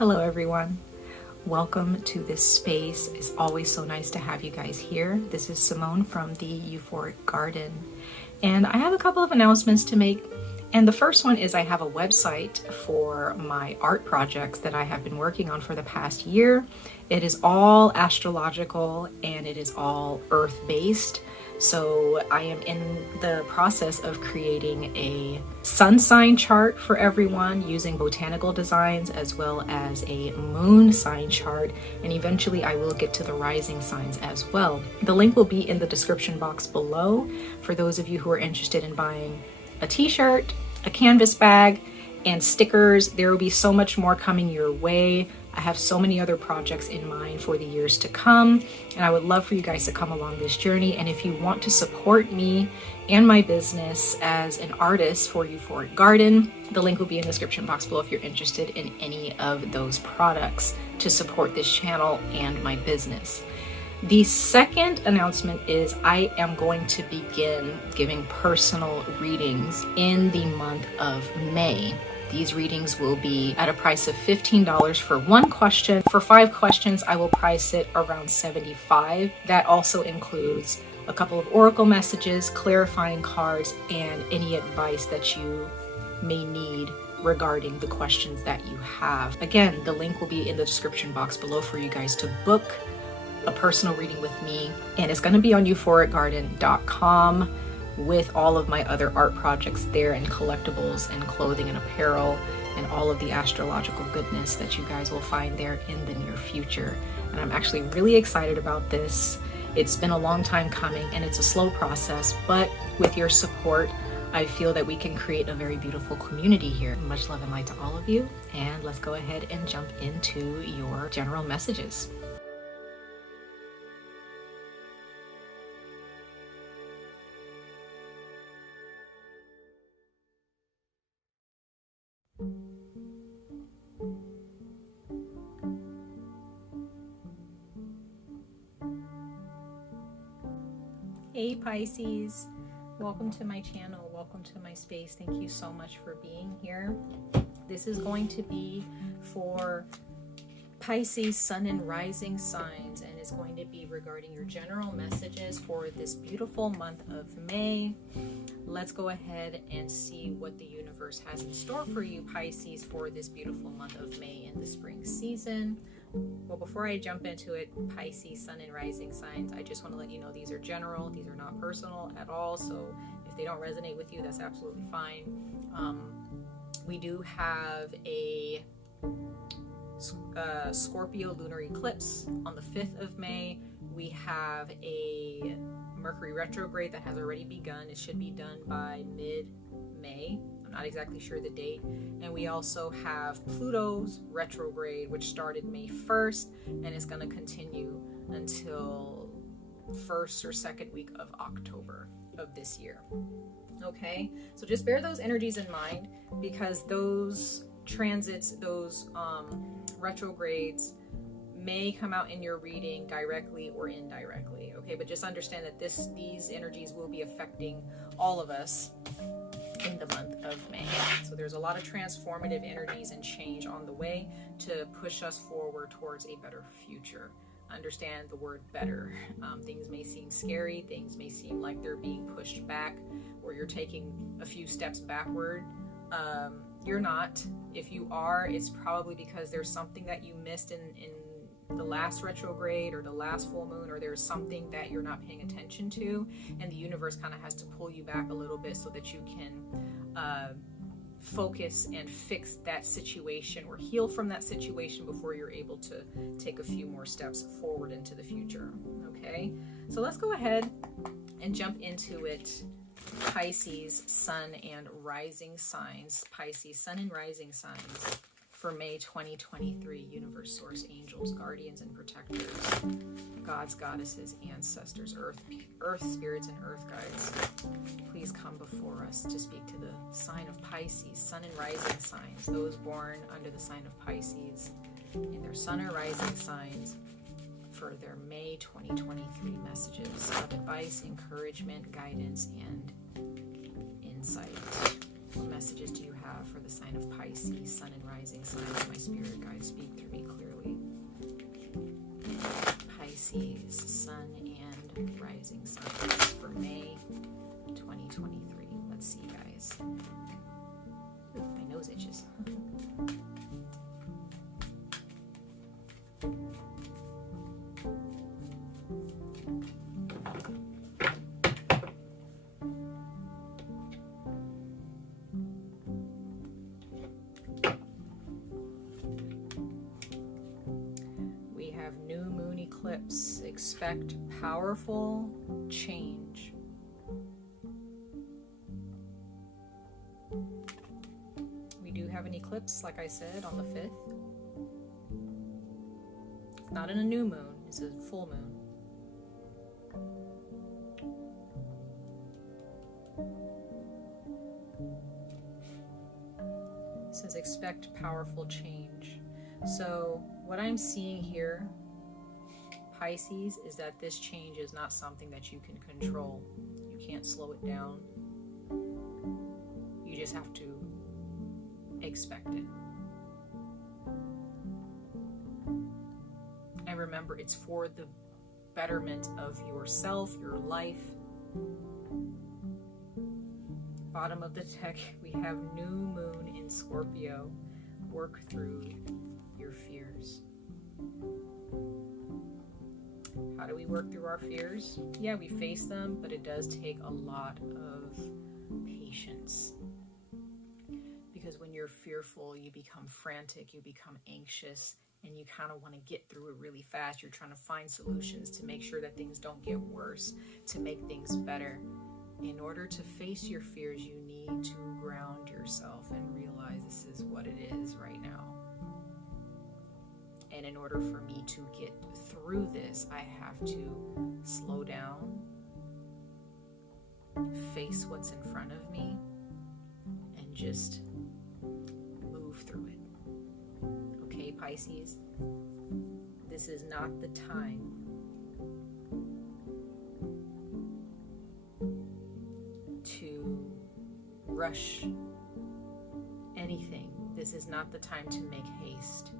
Hello everyone. Welcome to this space. It's always so nice to have you guys here. This is Simone from the Euphoric Garden. And I have a couple of announcements to make. And the first one is I have a website for my art projects that I have been working on for the past year. It is all astrological and it is all earth-based. So I am in the process of creating a sun sign chart for everyone using botanical designs as well as a moon sign chart. And eventually I will get to the rising signs as well. The link will be in the description box below for those of you who are interested in buying a t-shirt, a canvas bag, and stickers. There will be so much more coming your way. I have so many other projects in mind for the years to come, and I would love for you guys to come along this journey. And if you want to support me and my business as an artist for Euphoric Garden, the link will be in the description box below if you're interested in any of those products to support this channel and my business. The second announcement is I am going to begin giving personal readings in the month of May. These readings will be at a price of $15 for one question. For 5 questions, I will price it around $75. That also includes a couple of oracle messages, clarifying cards, and any advice that you may need regarding the questions that you have. Again, the link will be in the description box below for you guys to book a personal reading with me, and it's going to be on euphoricgarden.com with all of my other art projects there, and collectibles and clothing and apparel and all of the astrological goodness that you guys will find there in the near future. And I'm actually really excited about this. It's been a long time coming and it's a slow process, but with your support I feel that we can create a very beautiful community here. Much love and light to all of you, and let's go ahead and jump into your general messages. Hey Pisces, welcome to my channel, welcome to my space. Thank you so much for being here. This is going to be for Pisces sun and rising signs, and it's going to be regarding your general messages for this beautiful month of May. Let's go ahead and see what the universe has in store for you, Pisces, for this beautiful month of May in the spring season. Well, before I jump into it, Pisces sun and rising signs, I just want to let you know these are general, these are not personal at all. So if they don't resonate with you, that's absolutely fine. We do have a Scorpio lunar eclipse on the 5th of May. We have a Mercury retrograde that has already begun. It should be done by mid-May. I'm not exactly sure the date. And we also have Pluto's retrograde, which started May 1st and is going to continue until 1st or 2nd week of October of this year. Okay, so just bear those energies in mind, because those transits, those retrogrades may come out in your reading directly or indirectly. Okay, but just understand that these energies will be affecting all of us in the month of May. So there's a lot of transformative energies and change on the way to push us forward towards a better future. Understand the word better. Things may seem scary, things may seem like they're being pushed back, or you're taking a few steps backward. You're not. If you are, it's probably because there's something that you missed in the last retrograde or the last full moon, or there's something that you're not paying attention to, and the universe kind of has to pull you back a little bit so that you can focus and fix that situation or heal from that situation before you're able to take a few more steps forward into the future. Okay, so let's go ahead and jump into it. Pisces sun and rising signs. Pisces sun and rising signs for May 2023. Universe, source, angels, guardians, and protectors, gods, goddesses, ancestors, earth spirits, and earth guides, please come before us to speak to the sign of Pisces, sun and rising signs, those born under the sign of Pisces in their sun or rising signs for their May 2023 messages of advice, encouragement, guidance, and insight. What messages do you have for the sign of Pisces, sun and rising signs? My spirit guides, speak Pisces, Sun and Rising signs for May 2023. Let's see, guys. Ooh, my nose itches. We have new moon eclipse. Expect powerful change. We do have an eclipse, like I said, on the 5th. It's not in a new moon, it's a full moon. It says expect powerful change. So what I'm seeing here, Pisces, is that this change is not something that you can control. You can't slow it down. You just have to expect it. And remember, it's for the betterment of yourself, your life. Bottom of the deck, we have new moon in Scorpio. Work through your fears. How do we work through our fears? Yeah, we face them, but it does take a lot of patience. Because when you're fearful, you become frantic, you become anxious, and you kind of want to get through it really fast. You're trying to find solutions to make sure that things don't get worse, to make things better. In order to face your fears, you need to ground yourself and realize this is what it is right now. And in order for me to get through this, I have to slow down, face what's in front of me, and just move through it. Okay, Pisces? This is not the time to rush anything. This is not the time to make haste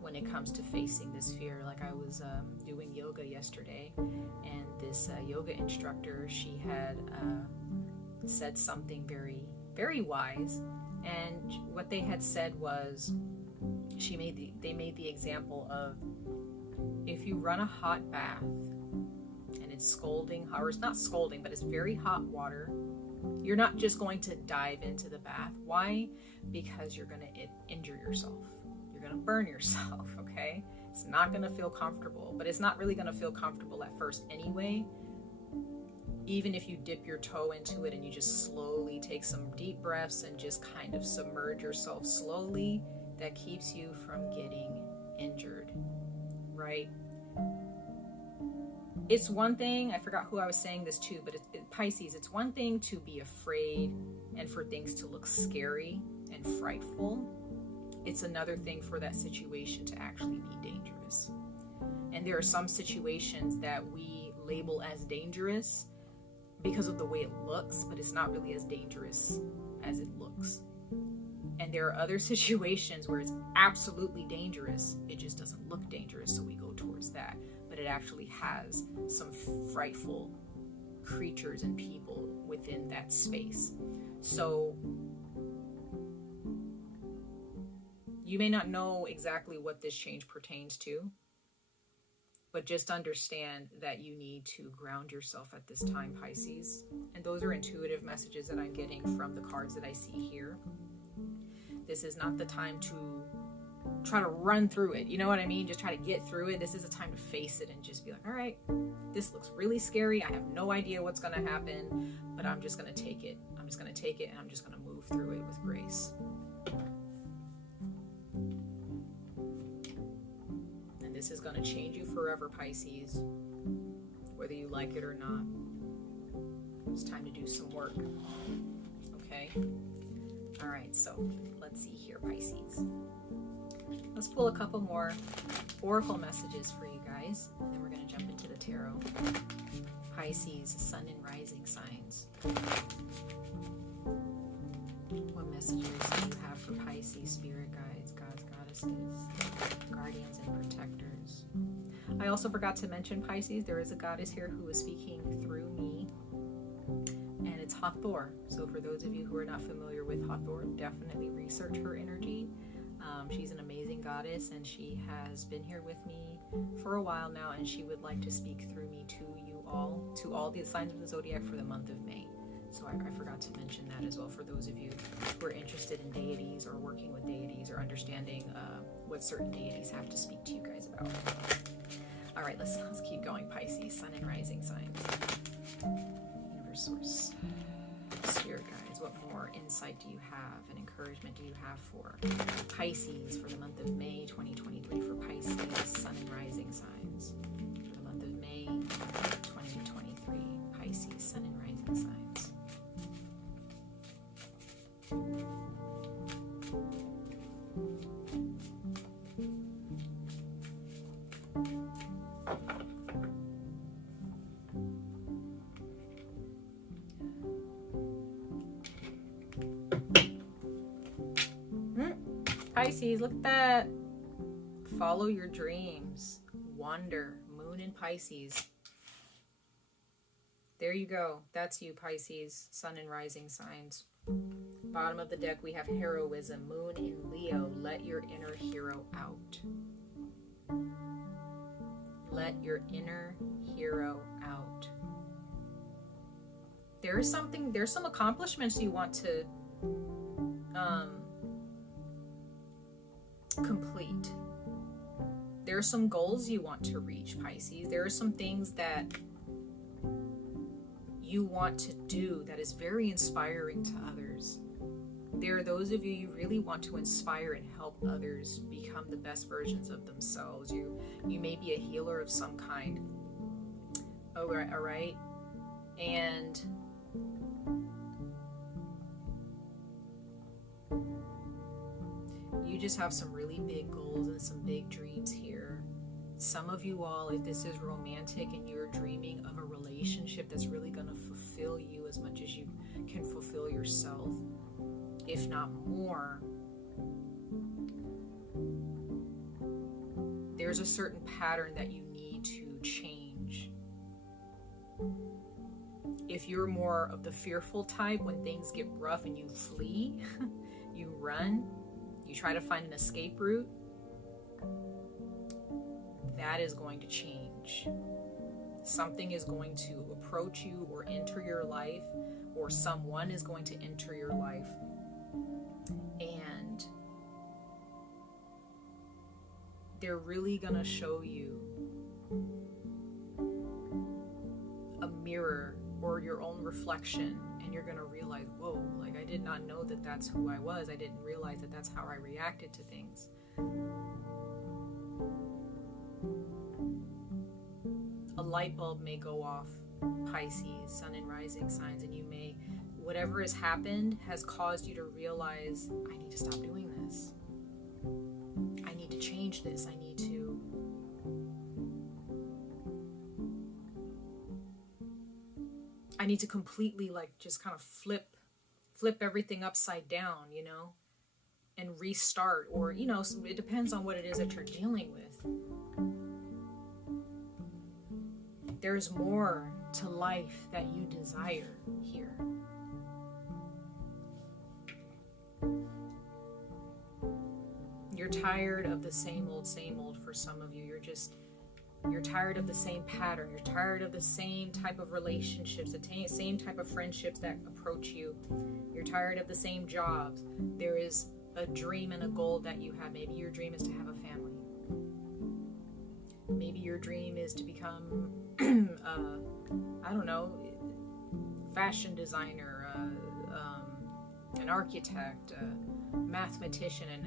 when it comes to facing this fear. Like I was doing yoga yesterday, and this yoga instructor, she had said something very, very wise. And what they had said was, they made the example of, if you run a hot bath and it's scalding, or it's not scalding, but it's very hot water, you're not just going to dive into the bath. Why? Because you're going to injure yourself. You're going to burn yourself, okay? It's not going to feel comfortable, but it's not really going to feel comfortable at first anyway. Even if you dip your toe into it and you just slowly take some deep breaths and just kind of submerge yourself slowly, that keeps you from getting injured, right? It's one thing, I forgot who I was saying this to, but Pisces, it's one thing to be afraid and for things to look scary and frightful. It's another thing for that situation to actually be dangerous. And there are some situations that we label as dangerous because of the way it looks, but it's not really as dangerous as it looks. And there are other situations where it's absolutely dangerous. It just doesn't look dangerous, so we go towards that. But it actually has some frightful creatures and people within that space. So you may not know exactly what this change pertains to, but just understand that you need to ground yourself at this time, Pisces. And those are intuitive messages that I'm getting from the cards that I see here. This is not the time to try to run through it. You know what I mean? Just try to get through it. This is a time to face it and just be like, all right, this looks really scary. I have no idea what's going to happen, but I'm just going to take it. I'm just going to take it and I'm just going to move through it with grace. And this is going to change you forever, Pisces, whether you like it or not. It's time to do some work. Okay? All right, so let's see here, Pisces. Let's pull a couple more oracle messages for you guys, and then we're going to jump into the tarot. Pisces, Sun and Rising signs. What messages do you have for Pisces, spirit guides, gods, goddesses, guardians, and protectors? I also forgot to mention, Pisces, there is a goddess here who is speaking through me, and it's 𝑍𝑊𝑋🍼. So for those of you who are not familiar with 𝑍𝑊𝑋🍼, definitely research her energy. She's an amazing goddess, and she has been here with me for a while now, and she would like to speak through me to you all, to all the signs of the zodiac for the month of May. So I forgot to mention that as well for those of you who are interested in deities or working with deities or understanding what certain deities have to speak to you guys about. All right, let's keep going, Pisces, sun and rising signs. Universe, source, spirit guides, what more insight do you have and encouragement do you have for Pisces for the month of May 2023 for Pisces, sun and rising signs? For the month of May 2023, Pisces, sun and rising signs. Pisces, look at that. Follow your dreams. Wander. Moon in Pisces. There you go. That's you, Pisces, sun and rising signs. Bottom of the deck, we have heroism. Moon in Leo. Let your inner hero out. Let your inner hero out. There's some accomplishments you want to complete. There are some goals you want to reach, Pisces. There are some things that you want to do that is very inspiring to others. There are those of you really want to inspire and help others become the best versions of themselves. You may be a healer of some kind. All right. And you just have some really big goals and some big dreams here. Some of you all, if this is romantic and you're dreaming of a relationship that's really going to fulfill you as much as you can fulfill yourself, if not more, there's a certain pattern that you need to change. If you're more of the fearful type, when things get rough and you flee, you run, you try to find an escape route, that is going to change. Something is going to approach you or enter your life, or someone is going to enter your life, and they're really gonna show you a mirror or your own reflection, and you're gonna realize, whoa, like I did not know that that's who I was. I didn't realize that that's how I reacted to things. A light bulb may go off, Pisces, sun and rising signs, and you may, whatever has happened has caused you to realize, I need to stop doing this. I need to change this. I need to completely just kind of flip everything upside down, and restart, or, so it depends on what it is that you're dealing with. There's more to life that you desire here. You're tired of the same old for some of you. You're tired of the same pattern. You're tired of the same type of relationships, the same type of friendships that approach you. You're tired of the same jobs. There is a dream and a goal that you have. Maybe your dream is to have a family. Maybe your dream is to become, fashion designer, an architect, a mathematician, and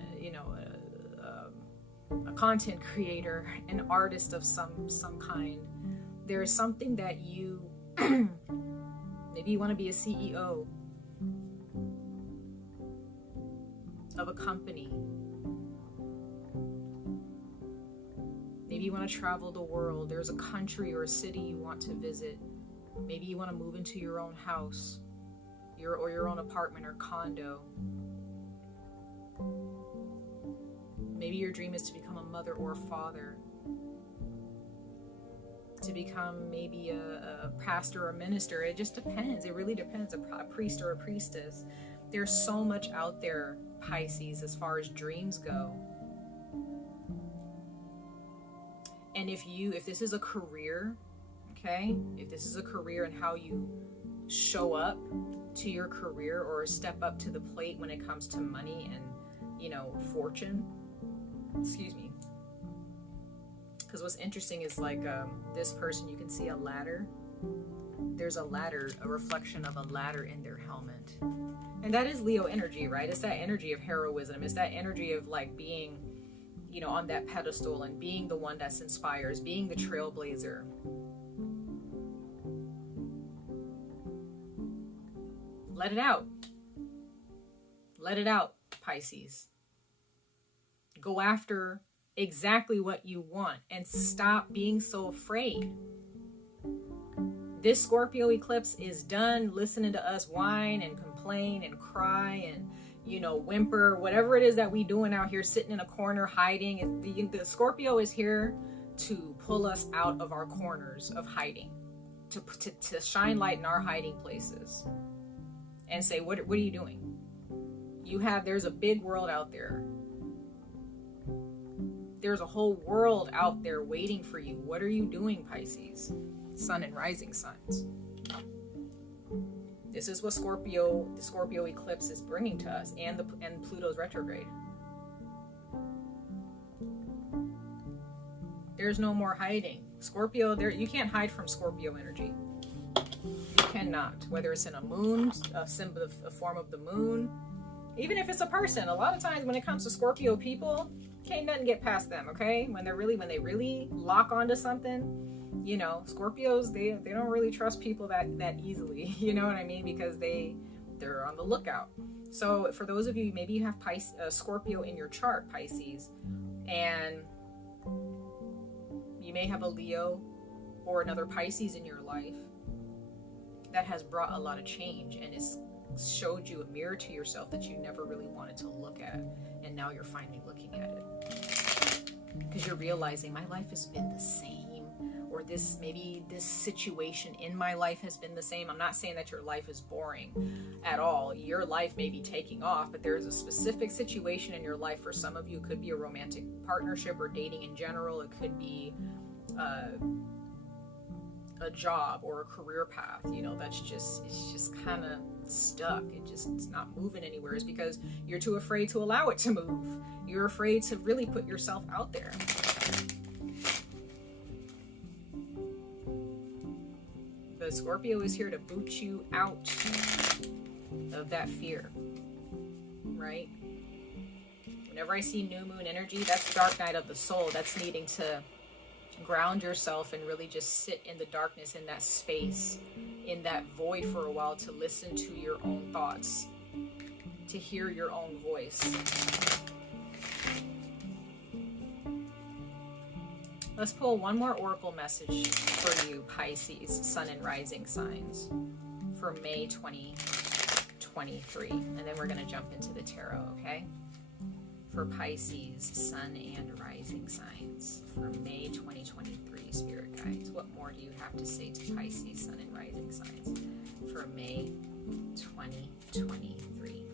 a content creator, an artist of some kind. There is something that you, maybe you want to be a CEO of a company. Maybe you want to travel the world. There's a country or a city you want to visit. Maybe you want to move into your own house, your own apartment or condo. Maybe your dream is to become a mother or a father. to become maybe a pastor or a minister. It just depends. It really depends. A priest or a priestess. There's so much out there, Pisces, as far as dreams go. And if this is a career, okay, if this is a career and how you show up to your career or step up to the plate when it comes to money and, you know, fortune, excuse me. Because what's interesting is like this person, you can see a ladder. There's a ladder, a reflection of a ladder in their helmet. And that is Leo energy, right? It's that energy of heroism. It's that energy of like being, you know, on that pedestal and being the one that inspires, being the trailblazer. Let it out. Let it out, Pisces. Go after exactly what you want and stop being so afraid. This Scorpio eclipse is done listening to us whine and complain and cry and, you know, whimper, whatever it is that we doing out here, sitting in a corner, hiding. The Scorpio is here to pull us out of our corners of hiding, to shine light in our hiding places and say, what are you doing? There's a big world out there. There's a whole world out there waiting for you. What are you doing, Pisces? Sun and rising signs. This is what the Scorpio eclipse is bringing to us, and Pluto's retrograde. There's no more hiding. Scorpio, you can't hide from Scorpio energy. You cannot. Whether it's in a moon, a symbol of a form of the moon, even if it's a person. A lot of times when it comes to Scorpio people, can't nothing get past them, okay? When they really lock onto something, you know, Scorpios, they don't really trust people that easily, you know what I mean? Because they're on the lookout. So for those of you, maybe you have Scorpio in your chart, Pisces, and you may have a Leo or another Pisces in your life that has brought a lot of change, and it's showed you a mirror to yourself that you never really wanted to look at, and now you're finally looking at it because you're realizing my life has been the same, or this situation in my life has been the same. I'm not saying that your life is boring at all. Your life may be taking off, but there's a specific situation in your life. For some of you, it could be a romantic partnership or dating in general. It could be a job or a career path, you know, it's just kind of stuck. It's not moving anywhere. It's because you're too afraid to allow it to move. You're afraid to really put yourself out there. The Scorpio is here to boot you out of that fear, right? Whenever I see new moon energy, that's dark night of the soul. That's needing to ground yourself and really just sit in the darkness, in that space, in that void for a while, to listen to your own thoughts, to hear your own voice. Let's pull one more oracle message for you, Pisces, sun and rising signs, for May 2023. And then we're going to jump into the tarot, okay? For Pisces, sun and rising signs for May 2023, spirit guides. What more do you have to say to Pisces, sun and rising signs for May 2023?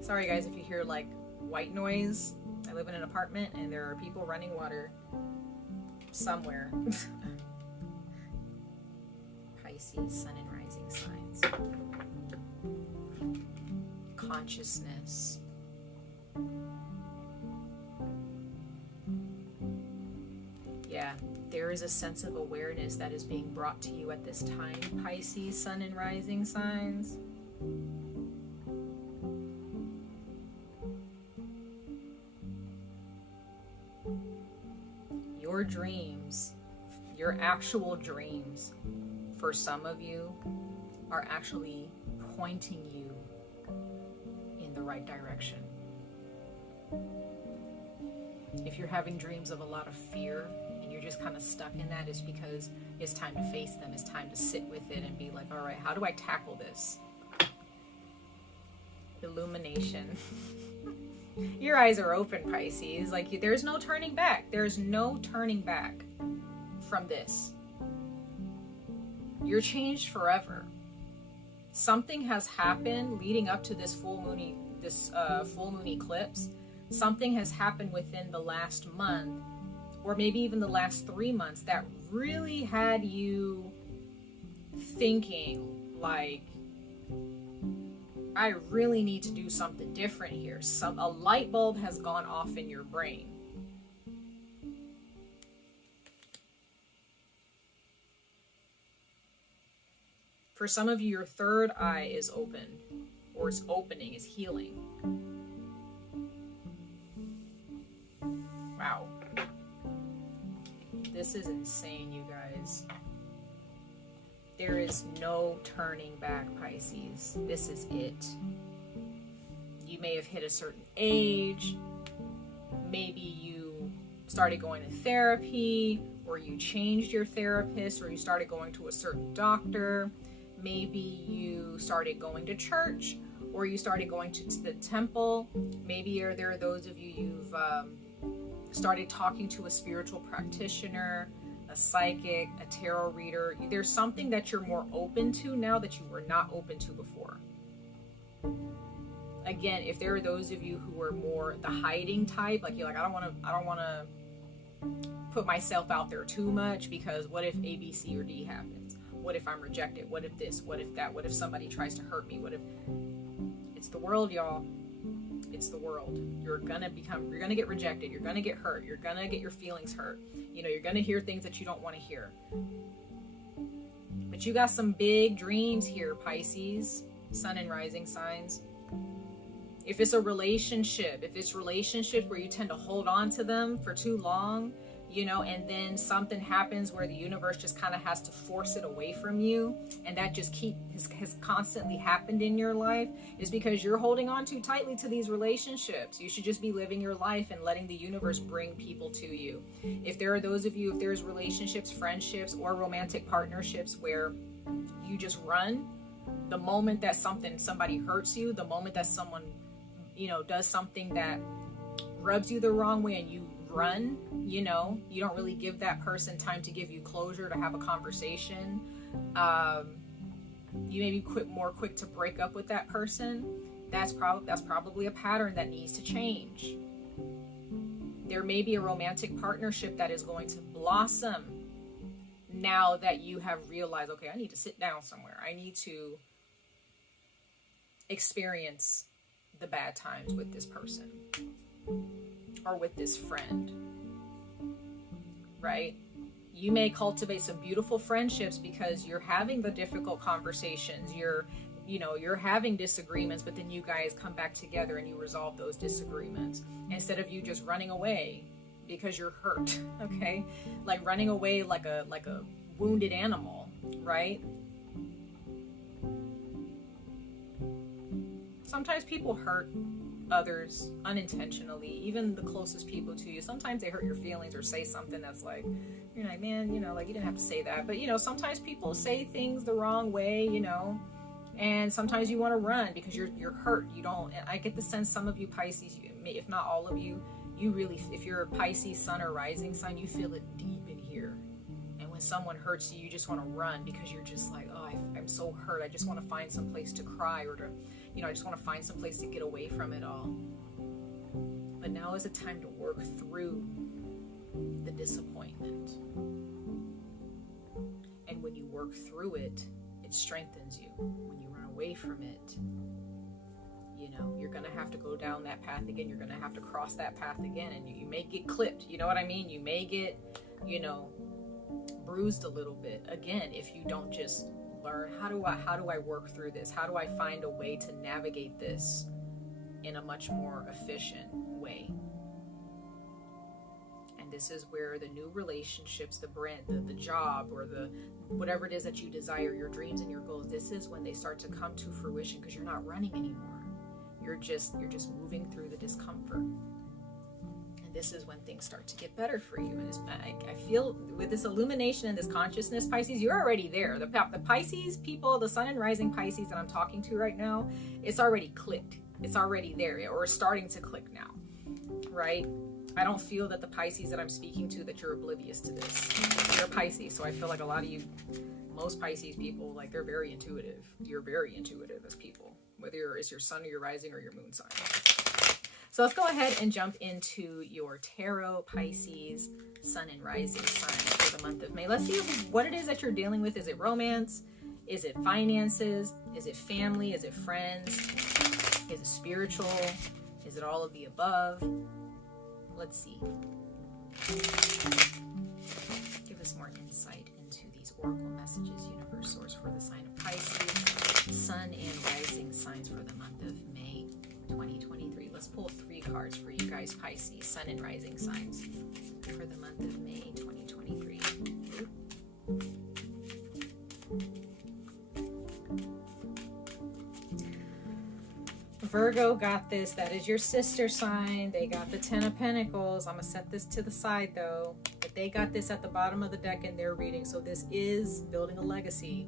Sorry guys if you hear like white noise. I live in an apartment and there are people running water somewhere. Pisces, sun and rising signs. Consciousness. Yeah, there is a sense of awareness that is being brought to you at this time, Pisces, sun and rising signs. Your dreams, your actual dreams, for some of you, are actually pointing you in the right direction. If you're having dreams of a lot of fear and you're just kind of stuck in that, it's because it's time to face them. It's time to sit with it and be like, all right, how do I tackle this? Illumination. Your eyes are open, Pisces. Like, there's no turning back. There's no turning back. from this. You're changed forever. Something has happened leading up to this full moon eclipse. Something has happened within the last month, or maybe even the last 3 months, that really had you thinking like, I really need to do something different here. A light bulb has gone off in your brain. For some of you, your third eye is open, or it's opening, is healing. Wow. This is insane, you guys. There is no turning back, Pisces. This is it. You may have hit a certain age. Maybe you started going to therapy, or you changed your therapist, or you started going to a certain doctor. Maybe you started going to church, or you started going to the temple. Maybe there are those of you you've started talking to a spiritual practitioner, a psychic, a tarot reader. There's something that you're more open to now that you were not open to before. Again, if there are those of you who are more the hiding type, like you're like, I don't want to put myself out there too much, because what if A, B, C, or D happens? What if I'm rejected? What if this? What if that? What if somebody tries to hurt me? What if... It's the world, y'all. It's the world. You're gonna get rejected. You're gonna get hurt. You're gonna get your feelings hurt. You know, you're gonna hear things that you don't want to hear. But you got some big dreams here, Pisces, sun and rising signs. If it's a relationship, if it's relationships where you tend to hold on to them for too long, you know, and then something happens where the universe just kind of has to force it away from you, and that just has constantly happened in your life, is because you're holding on too tightly to these relationships. You should just be living your life and letting the universe bring people to you. If there are those of you, if there's relationships, friendships, or romantic partnerships where you just run, the moment that somebody hurts you, the moment that someone, you know, does something that rubs you the wrong way and you run, you know, you don't really give that person time to give you closure, to have a conversation. You may be more quick to break up with that person. That's probably a pattern that needs to change. There may be a romantic partnership that is going to blossom now that you have realized, okay, I need to sit down somewhere. I need to experience the bad times with this person or with this friend, right? You may cultivate some beautiful friendships because you're having the difficult conversations, you're having disagreements, but then you guys come back together and you resolve those disagreements instead of you just running away because you're hurt. Okay, like running away like a wounded animal, right? Sometimes people hurt others unintentionally, even the closest people to you. Sometimes they hurt your feelings or say something that's like, you're like, man, you know, like you didn't have to say that. But you know, sometimes people say things the wrong way, you know, and sometimes you want to run because you're hurt. You don't. And I get the sense some of you Pisces, if not all of you, you really, if you're a Pisces sun or rising sign, you feel it deep in here. And when someone hurts you, you just want to run because you're just like, oh, I'm so hurt. I just want to find some place to cry, or to, you know, I just want to find some place to get away from it all. But now is the time to work through the disappointment. And when you work through it, it strengthens you. When you run away from it, you know, you're going to have to go down that path again. You're going to have to cross that path again. And you may get clipped. You know what I mean? You may get, you know, bruised a little bit again if you don't just learn how do I work through this? How do I find a way to navigate this in a much more efficient way? And this is where the new relationships, the brand, the job, or the whatever it is that you desire, your dreams and your goals, this is when they start to come to fruition because you're not running anymore. You're just moving through the discomfort. This is when things start to get better for you. And I feel with this illumination and this consciousness, Pisces, you're already there. The Pisces people, the sun and rising Pisces that I'm talking to right now, it's already clicked. It's already there, or it's starting to click now, right? I don't feel that the Pisces that I'm speaking to, that you're oblivious to this. You're a Pisces, so I feel like a lot of you, most Pisces people, like they're very intuitive. You're very intuitive as people, whether it's your sun or your rising or your moon sign. So let's go ahead and jump into your tarot Pisces sun and rising signs for the month of May. Let's see what it is that you're dealing with. Is it romance? Is it finances? Is it family? Is it friends? Is it spiritual? Is it all of the above? Let's see. Give us more insight into these oracle messages, universe source, for the sign of Pisces, sun and rising signs for the month of May 2023. Let's pull 3 cards for you guys, Pisces, sun and rising signs for the month of May 2023. Virgo got this. That is your sister sign. They got the 10 of Pentacles. I'm going to set this to the side though. But they got this at the bottom of the deck in their reading. So this is building a legacy.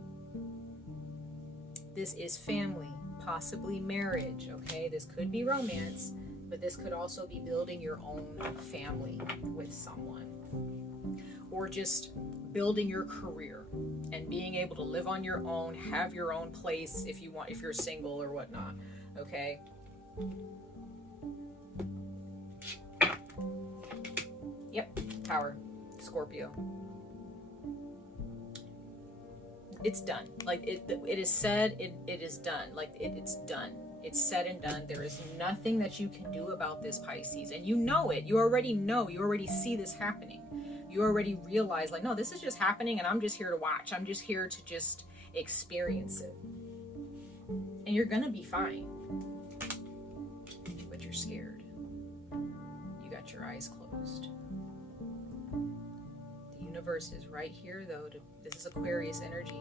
This is family, possibly marriage, okay? This could be romance, but this could also be building your own family with someone. Or just building your career and being able to live on your own, have your own place if you want, if you're single or whatnot. Okay. Yep. Tower. Scorpio. It's done. Like it is said, it is done. Like it's done. It's said and done. There is nothing that you can do about this, Pisces. And you know it. You already know. You already see this happening. You already realize, like, no, this is just happening and I'm just here to watch. I'm just here to just experience it. And you're gonna be fine. But you're scared. You got your eyes closed. The universe is right here, though. This is Aquarius energy.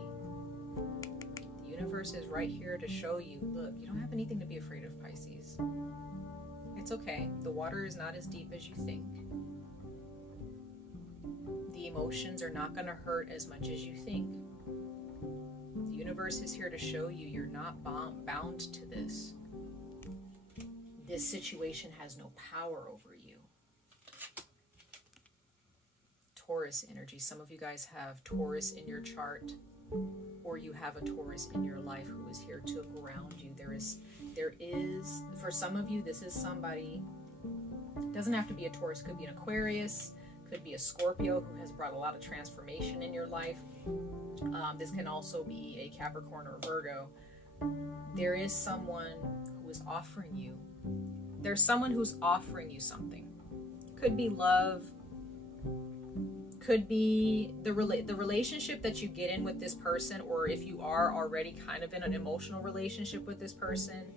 The universe is right here to show you, look, you don't have anything to be afraid of, Pisces. It's okay. The water is not as deep as you think. The emotions are not going to hurt as much as you think. The universe is here to show you you're not bound to this. This situation has no power over you. Taurus energy. Some of you guys have Taurus in your chart, or you have a Taurus in your life who is here to ground you. There is, for some of you, this is somebody, doesn't have to be a Taurus, could be an Aquarius, could be a Scorpio who has brought a lot of transformation in your life. This can also be a Capricorn or Virgo. There is someone who is offering you. There's someone who's offering you something. Could be love. Could be the relationship that you get in with this person, or if you are already kind of in an emotional relationship with this person.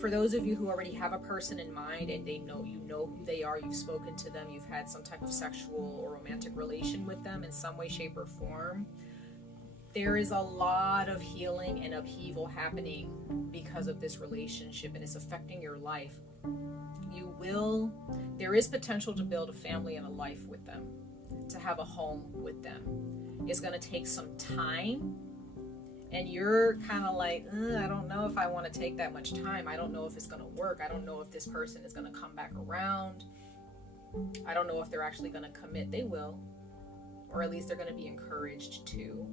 For those of you who already have a person in mind and you know who they are, you've spoken to them, you've had some type of sexual or romantic relation with them in some way, shape, or form. There is a lot of healing and upheaval happening because of this relationship, and it's affecting your life. There is potential to build a family and a life with them, to have a home with them. It's going to take some time, and you're kind of like, I don't know if I want to take that much time. I don't know if it's going to work. I don't know if this person is going to come back around. I don't know if they're actually going to commit. They will, or at least they're going to be encouraged to.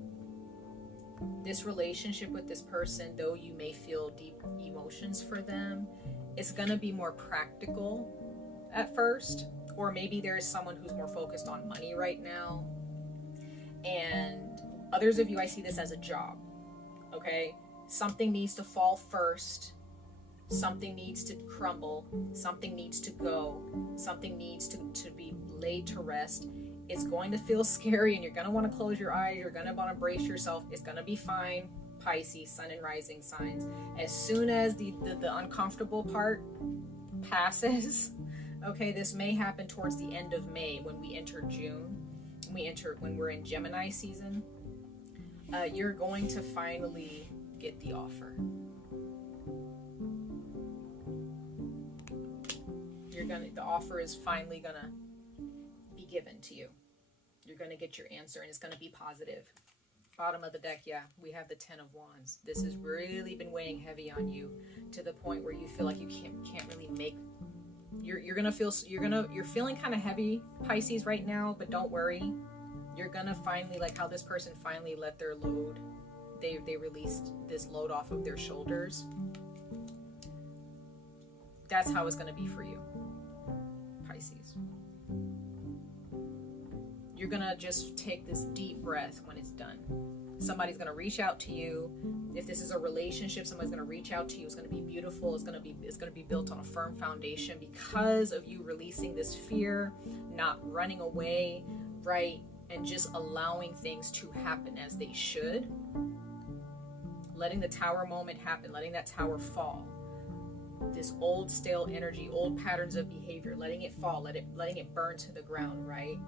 This relationship with this person, though you may feel deep emotions for them, it's going to be more practical at first. Or maybe there is someone who's more focused on money right now. And others of you, I see this as a job. Okay? Something needs to fall first. Something needs to crumble. Something needs to go. Something needs to be laid to rest. It's going to feel scary, and you're going to want to close your eyes. You're going to want to brace yourself. It's going to be fine. Pisces, sun and rising signs. As soon as the uncomfortable part passes, okay, this may happen towards the end of May when we enter June. When we're in Gemini season, you're going to finally get the offer. The offer is finally gonna be given to you. You're gonna get your answer, and it's gonna be positive. Bottom of the deck, yeah, we have the 10 of Wands. This has really been weighing heavy on you to the point where you feel like you can't really make You're gonna feel, you're feeling kind of heavy, Pisces, right now, but don't worry. You're gonna finally, like how this person finally let their load, they released this load off of their shoulders. That's how it's gonna be for you, Pisces. You're gonna just take this deep breath when it's done. Somebody's gonna reach out to you. If this is a relationship, somebody's gonna reach out to you. It's gonna be beautiful. It's gonna be built on a firm foundation because of you releasing this fear, not running away, right? And just allowing things to happen as they should. Letting the tower moment happen, letting that tower fall. This old stale energy, old patterns of behavior, letting it fall, letting it burn to the ground, right?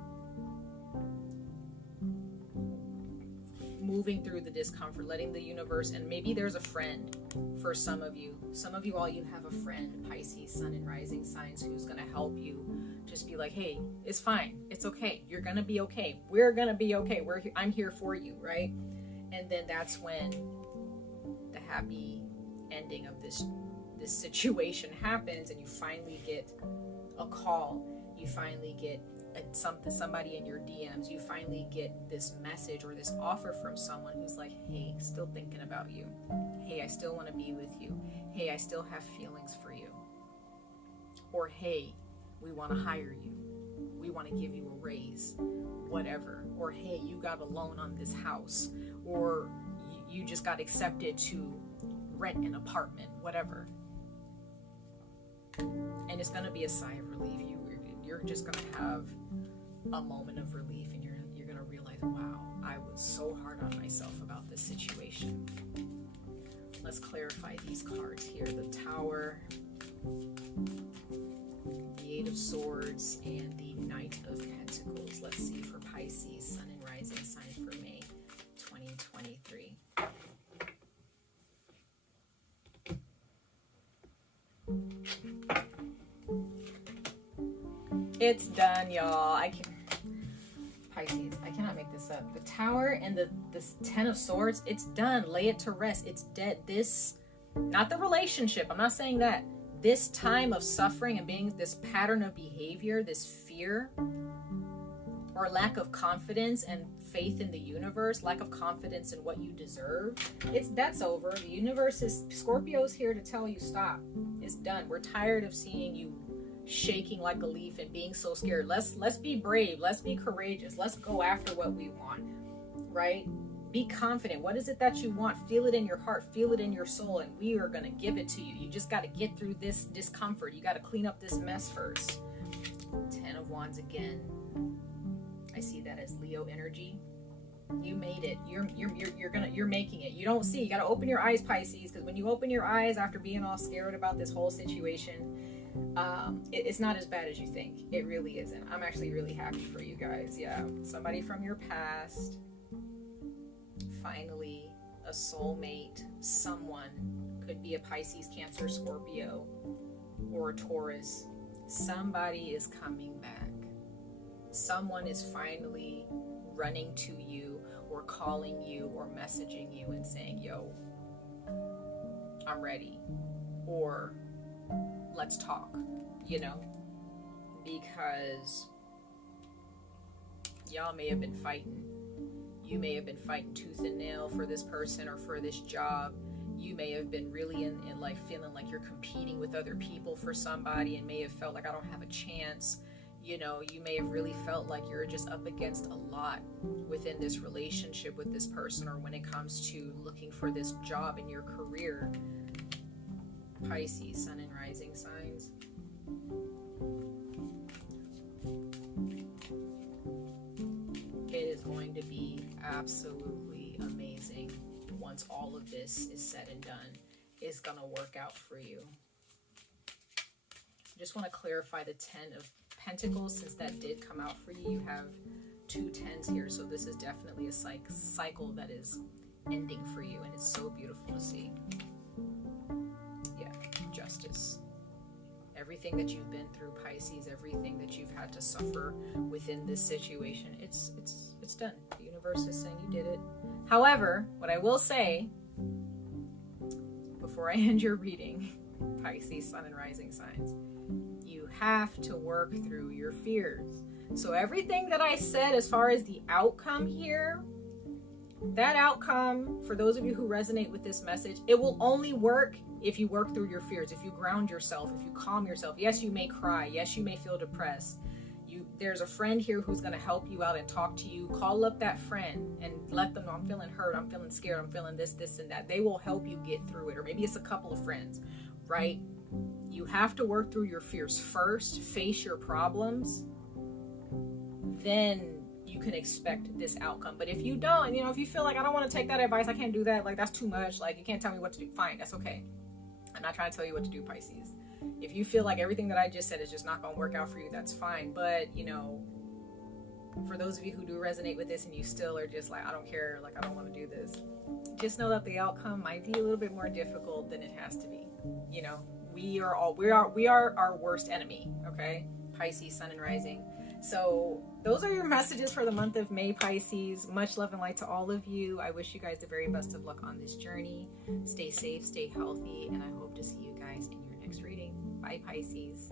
Moving through the discomfort, letting the universe, and maybe there's a friend for some of you. Some of you all, you have a friend, Pisces, sun and rising signs, who's going to help you. Just be like, hey, it's fine. It's okay. You're going to be okay. We're going to be okay. I'm here for you, right? And then that's when the happy ending of this situation happens, and you finally get a call. You finally get somebody in your DMs. You finally get this message or this offer from someone who's like, hey, still thinking about you. Hey, I still want to be with you. Hey, I still have feelings for you. Or hey, we want to hire you. We want to give you a raise, whatever. Or hey, you got a loan on this house. Or you just got accepted to rent an apartment, whatever. And it's going to be a sigh of relief. You're just going to have a moment of relief, and you're going to realize, wow, I was so hard on myself about this situation. Let's clarify these cards here. The Tower, the Eight of Swords, and the Knight of Pentacles. Let's see for Pisces, sun and rising signs for May 2023. It's done, y'all. Pisces, I cannot make this up. The Tower and the Ten of Swords, it's done. Lay it to rest. It's dead. This, not the relationship, I'm not saying that. This time of suffering and being this pattern of behavior, this fear or lack of confidence and faith in the universe, lack of confidence in what you deserve, that's over. The universe is, Scorpio's here to tell you stop. It's done. We're tired of seeing you shaking like a leaf and being so scared. Let's be brave. Let's be courageous. Let's go after what we want, right? Be confident. What is it that you want? Feel it in your heart, feel it in your soul, and we are going to give it to you. You just got to get through this discomfort. You got to clean up this mess first. 10 of Wands again. I see that as Leo energy. You made it. You're making it. You don't see. You got to open your eyes, Pisces, because when you open your eyes after being all scared about this whole situation, it's not as bad as you think. It really isn't. I'm actually really happy for you guys. Yeah, somebody from your past, finally a soulmate, someone, could be a Pisces, Cancer, Scorpio, or a Taurus. Somebody is coming back. Someone is finally running to you or calling you or messaging you and saying, yo, I'm ready, or let's talk, you know, because y'all may have been fighting. You may have been fighting tooth and nail for this person or for this job. You may have been really in life feeling like you're competing with other people for somebody and may have felt like I don't have a chance. You know, you may have really felt like you're just up against a lot within this relationship with this person, or when it comes to looking for this job in your career. Pisces, sun and rising signs. It is going to be absolutely amazing once all of this is said and done. It's going to work out for you. I just want to clarify the 10 of Pentacles, since that did come out for you. You have 2 10s here, so this is definitely a cycle that is ending for you, and it's so beautiful to see. Yeah, justice. Everything that you've been through, Pisces, everything that you've had to suffer within this situation, it's done. The universe is saying you did it. However, what I will say before I end your reading, Pisces, sun and rising signs, You have to work through your fears. So everything that I said as far as the outcome here, that outcome, for those of you who resonate with this message, it will only work if you work through your fears, if you ground yourself, if you calm yourself. Yes, you may cry. Yes, you may feel depressed. There's a friend here who's going to help you out and talk to you. Call up that friend and let them know, I'm feeling hurt, I'm feeling scared, I'm feeling this, and that. They will help you get through it. Or maybe it's a couple of friends, right? You have to work through your fears first, face your problems, then you can expect this outcome. But if you don't, if you feel like, I don't want to take that advice, I can't do that, like that's too much, like you can't tell me what to do, fine, that's okay. I'm not trying to tell you what to do, Pisces. If you feel like everything that I just said is just not going to work out for you, that's fine. But, for those of you who do resonate with this and you still are just like, I don't care, like I don't want to do this, just know that the outcome might be a little bit more difficult than it has to be. We are our worst enemy, okay? Pisces, sun and rising. So those are your messages for the month of May, Pisces. Much love and light to all of you. I wish you guys the very best of luck on this journey. Stay safe, stay healthy, and I hope to see you guys in your next reading. Bye, Pisces.